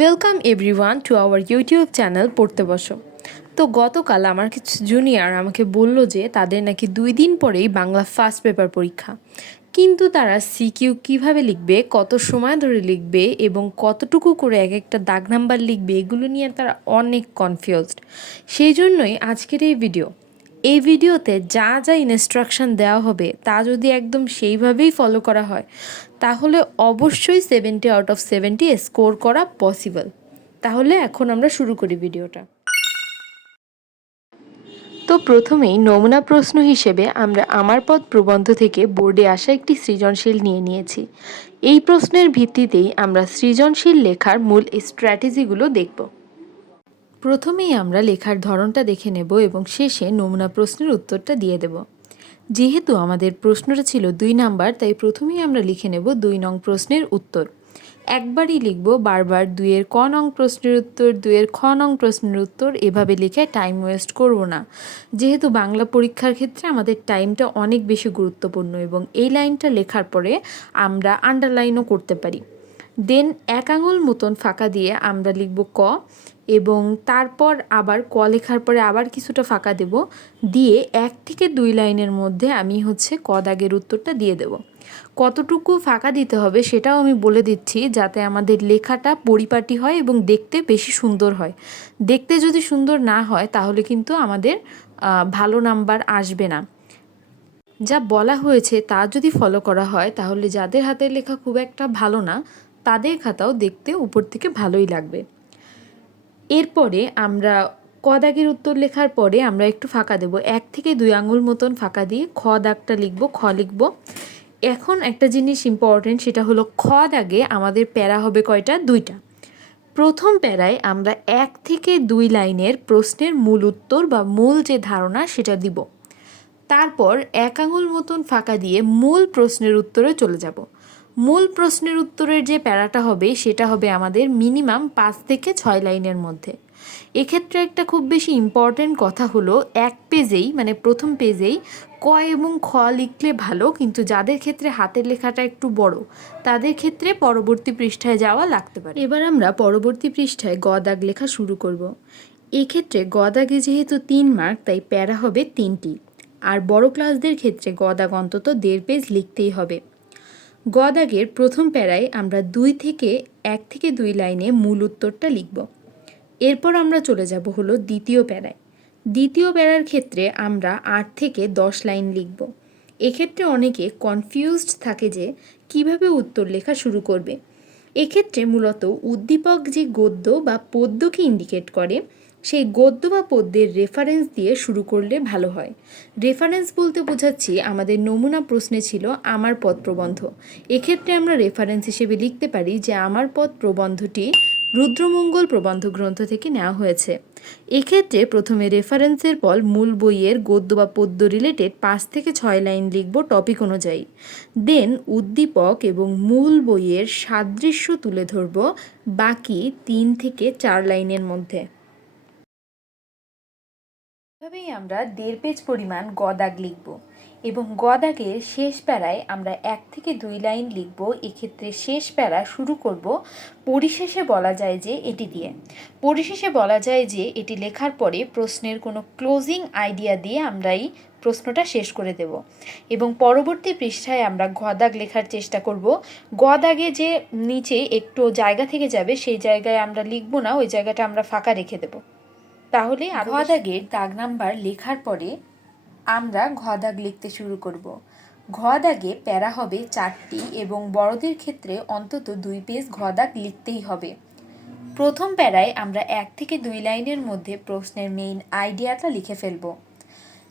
Welcome everyone to our YouTube channel পড়তে বসো। তো গতকাল আমার কিছু জুনিয়র আমাকে বলল যে, তাদের নাকি দুই দিন পরেই বাংলা ফার্স্ট পেপার পরীক্ষা। কিন্তু তারা সিকিউ কীভাবে লিখবে, কত সময় ধরে লিখবে এবং কতটুকু করে এক একটা দাগ নাম্বার লিখবে, এগুলো নিয়ে তারা অনেক কনফিউজড সেই জন্যই আজকের এই ভিডিও এই ভিডিওতে যা যা ইনস্ট্রাকশন দেওয়া হবে তা যদি একদম সেইভাবেই ফলো করা হয়, তাহলে অবশ্যই seventy out of seventy score করা পসিবল তাহলে এখন আমরা শুরু করি ভিডিওটা। তো প্রথমেই নমুনা প্রশ্ন হিসেবে আমরা আমার পদ প্রবন্ধ থেকে বোর্ডে আসা একটি সৃজনশীল নিয়ে নিয়েছি। এই প্রশ্নের ভিত্তিতেই আমরা সৃজনশীল লেখার মূল স্ট্র্যাটেজিগুলো দেখব। প্রথমেই আমরা লেখার ধরনটা দেখে নেব এবং শেষে নমুনা প্রশ্নের উত্তরটা দিয়ে দেব। যেহেতু আমাদের প্রশ্নটা ছিল দুই নাম্বার, তাই প্রথমেই আমরা লিখে নেব দুই নং প্রশ্নের উত্তর। একবারই লিখব বারবার দুইয়ের ক নং প্রশ্নের উত্তর, দুইয়ের খ নং প্রশ্নের উত্তর, এভাবে লিখে টাইম ওয়েস্ট করব না। যেহেতু বাংলা পরীক্ষার ক্ষেত্রে আমাদের টাইমটা অনেক বেশি গুরুত্বপূর্ণ এবং এই লাইনটা লেখার পরে আমরা আন্ডারলাইনও করতে পারি। দেন এক আঙুল মতন ফাঁকা দিয়ে আমরা লিখব ক এবং তারপর আবার ক লেখার পরে আবার কিছুটা ফাঁকা দেব। দিয়ে এক থেকে দুই লাইনের মধ্যে আমি হচ্ছে ক দাগের উত্তরটা দিয়ে দেব। কতটুকু ফাঁকা দিতে হবে সেটাও আমি বলে দিচ্ছি যাতে আমাদের লেখাটা পরিপাটি হয় এবং দেখতে বেশি সুন্দর হয়। দেখতে যদি সুন্দর না হয় তাহলে কিন্তু আমাদের ভালো নাম্বার আসবে না। যা বলা হয়েছে তা যদি ফলো করা হয় তাহলে যাদের হাতের লেখা খুব একটা ভালো না তাদের খাতাও দেখতে উপর থেকে ভালোই লাগবে। এরপরে আমরা ক দাগের উত্তর লেখার পরে আমরা একটু ফাঁকা দেব। এক থেকে দুই আঙুল মতন ফাঁকা দিয়ে খ দাগটা লিখব, খ লিখব। এখন একটা জিনিস ইম্পর্টেন্ট সেটা হলো খ দাগে আমাদের প্যারা হবে কয়টা? দুইটা। প্রথম প্যারায় আমরা এক থেকে দুই লাইনের প্রশ্নের মূল উত্তর বা মূল যে ধারণা, সেটা দিব। তারপর এক আঙুল মতন ফাঁকা দিয়ে মূল প্রশ্নের উত্তরে চলে যাব। মূল প্রশ্নের উত্তরের যে প্যারাটা হবে, সেটা হবে আমাদের মিনিমাম পাঁচ থেকে ছয় লাইনের মধ্যে। এক্ষেত্রে একটা খুব বেশি ইম্পর্ট্যান্ট কথা হলো, এক পেজেই মানে প্রথম পেজেই ক এবং খ লিখলে ভালো, কিন্তু যাদের ক্ষেত্রে হাতের লেখাটা একটু বড়, তাদের ক্ষেত্রে পরবর্তী পৃষ্ঠায় যাওয়া লাগতে পারে। এবার আমরা পরবর্তী পৃষ্ঠায় গ দাগ লেখা শুরু করব। এক্ষেত্রে গ দাগে যেহেতু তিন মার্ক তাই প্যারা হবে তিনটি। আর বড় ক্লাসদের ক্ষেত্রে গদাগ অন্তত দেড় পেজ লিখতেই হবে। গ দাগের প্রথম প্যারায় আমরা দুই থেকে এক থেকে দুই লাইনে মূল উত্তরটা লিখব। এরপর আমরা চলে যাব হলো দ্বিতীয় প্যারায়। দ্বিতীয় প্যারার ক্ষেত্রে আমরা আট থেকে দশ লাইন লিখব। এক্ষেত্রে অনেকে কনফিউজড থাকে যে কীভাবে উত্তর লেখা শুরু করবে। এক্ষেত্রে মূলত উদ্দীপক যে গদ্য বা পদ্যকে ইন্ডিকেট করে সেই গদ্য বা পদ্যের রেফারেন্স দিয়ে শুরু করলে ভালো হয়। রেফারেন্স বলতে বোঝাচ্ছি আমাদের নমুনা প্রশ্নে ছিল আমার পদ প্রবন্ধ। এক্ষেত্রে আমরা রেফারেন্স হিসেবে লিখতে পারি যে আমার পদ প্রবন্ধটি রুদ্রমঙ্গল প্রবন্ধ গ্রন্থ থেকে নেওয়া হয়েছে। এক্ষেত্রে প্রথমে রেফারেন্সের পর মূল বইয়ের গদ্য বা পদ্য রিলেটেড পাঁচ থেকে ছয় লাইন লিখব টপিক অনুযায়ী। দেন উদ্দীপক এবং মূল বইয়ের সাদৃশ্য তুলে ধরব বাকি তিন থেকে চার লাইনের মধ্যে। এভাবেই আমরা দেড় পেজ পরিমাণ গদাগ লিখব এবং গদাগের শেষ প্যারায় আমরা এক থেকে দুই লাইন লিখব। এক্ষেত্রে শেষ প্যারা শুরু করব পরিশেষে বলা যায় যে এটি দিয়ে। পরিশেষে বলা যায় যে এটি লেখার পরে প্রশ্নের কোনো ক্লোজিং আইডিয়া দিয়ে আমরা এই প্রশ্নটা শেষ করে দেব এবং পরবর্তী পৃষ্ঠায় আমরা গদাগ লেখার চেষ্টা করব। গদাগে যে নিচে একটু জায়গা থেকে যাবে সেই জায়গায় আমরা লিখব না, ওই জায়গাটা আমরা ফাঁকা রেখে দেবো। তাহলে ঘ দাগের দাগ নাম্বার লেখার পরে আমরা ঘ দাগ লিখতে শুরু করব। ঘ দাগে প্যারা হবে চারটি এবং বড়দের ক্ষেত্রে অন্তত দুই পেজ ঘ দাগ লিখতেই হবে। প্রথম প্যারায় আমরা এক থেকে দুই লাইনের মধ্যে প্রশ্নের মেইন আইডিয়াটা লিখে ফেলব।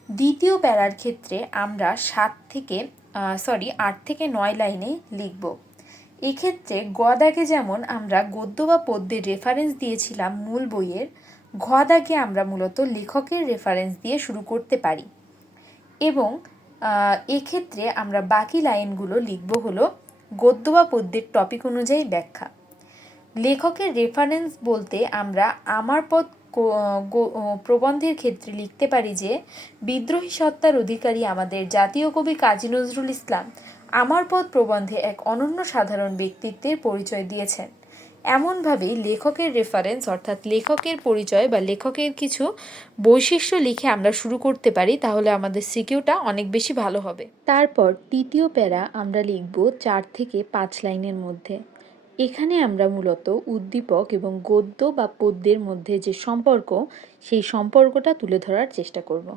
দ্বিতীয় প্যারার ক্ষেত্রে আমরা সাত থেকে সরি আট থেকে নয় লাইনে লিখব। এক্ষেত্রে গদাগে যেমন আমরা গদ্য বা পদ্যের রেফারেন্স দিয়েছিলাম মূল বইয়ের ঘদাগে আমরা মূলত লেখকের রেফারেন্স দিয়ে শুরু করতে পারি। এবং এক্ষেত্রে আমরা বাকি লাইনগুলো লিখব হলো গদ্য বা পদ্যের টপিক অনুযায়ী ব্যাখ্যা। লেখকের রেফারেন্স বলতে আমরা আমার পদ প্রবন্ধের ক্ষেত্রে লিখতে পারি যে, বিদ্রোহী সত্তার অধিকারী আমাদের জাতীয় কবি কাজী নজরুল ইসলাম আমার পদ প্রবন্ধে এক অনন্য সাধারণ ব্যক্তিত্বের পরিচয় দিয়েছেন। এমনভাবেই লেখকের রেফারেন্স অর্থাৎ লেখকের পরিচয় বা লেখকের কিছু বৈশিষ্ট্য লিখে আমরা শুরু করতে পারি, তাহলে আমাদের সিকিউটা অনেক বেশি ভালো হবে। তারপর তৃতীয় প্যারা আমরা লিখব চার থেকে পাঁচ লাইনের মধ্যে। এখানে আমরা মূলত উদ্দীপক এবং গদ্য বা পদ্যের মধ্যে যে সম্পর্ক, সেই সম্পর্কটা তুলে ধরার চেষ্টা করব।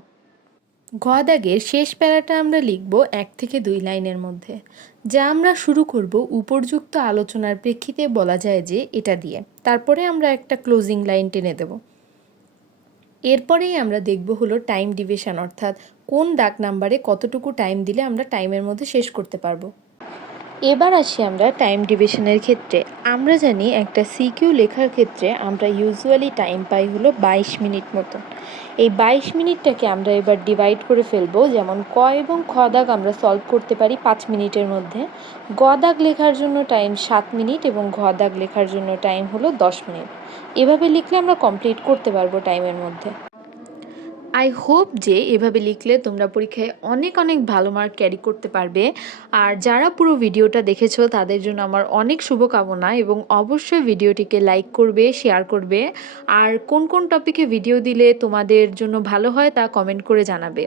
গ দাগের শেষ প্যারাটা আমরা লিখব এক থেকে দুই লাইনের মধ্যে, যা আমরা শুরু করব উপরযুক্ত আলোচনার প্রেক্ষিতে বলা যায় যে এটা দিয়ে। তারপরে আমরা একটা ক্লোজিং লাইন টেনে দেব। এরপরেই আমরা দেখব হলো টাইম ডিভিশন, অর্থাৎ কোন ডাক নাম্বারে কতটুকু টাইম দিলে আমরা টাইমের মধ্যে শেষ করতে পারব। এবার আসি আমরা টাইম ডিভিশনের ক্ষেত্রে। আমরা জানি একটা সিকিউ লেখার ক্ষেত্রে আমরা ইউজুয়ালি টাইম পাই হলো বাইশ মিনিট মতন। এই বাইশ মিনিটটাকে আমরা এবার ডিভাইড করে ফেলব, যেমন ক এবং খ দাগ আমরা সলভ করতে পারি পাঁচ মিনিটের মধ্যে। গ দাগ লেখার জন্য টাইম সাত মিনিট এবং ঘ দাগ লেখার জন্য টাইম হলো দশ মিনিট। এভাবে লিখলে আমরা কমপ্লিট করতে পারব টাইমের মধ্যে। আই হোপ যে এভাবে লিখলে তোমরা পরীক্ষায় অনেক অনেক ভালো মার্ক ক্যারি করতে পারবে। আর যারা পুরো ভিডিওটা দেখেছ, তাদের জন্য আমার অনেক শুভকামনা এবং অবশ্যই ভিডিওটিকে লাইক করবে শেয়ার করবে। আর কোন কোন টপিকে ভিডিও দিলে তোমাদের জন্য ভালো হয় তা কমেন্ট করে জানাবে।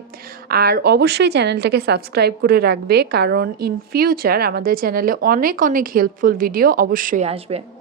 আর অবশ্যই চ্যানেলটাকে সাবস্ক্রাইব করে রাখবে, কারণ ইন ফিউচার আমাদের চ্যানেলে অনেক অনেক হেল্পফুল ভিডিও অবশ্যই আসবে।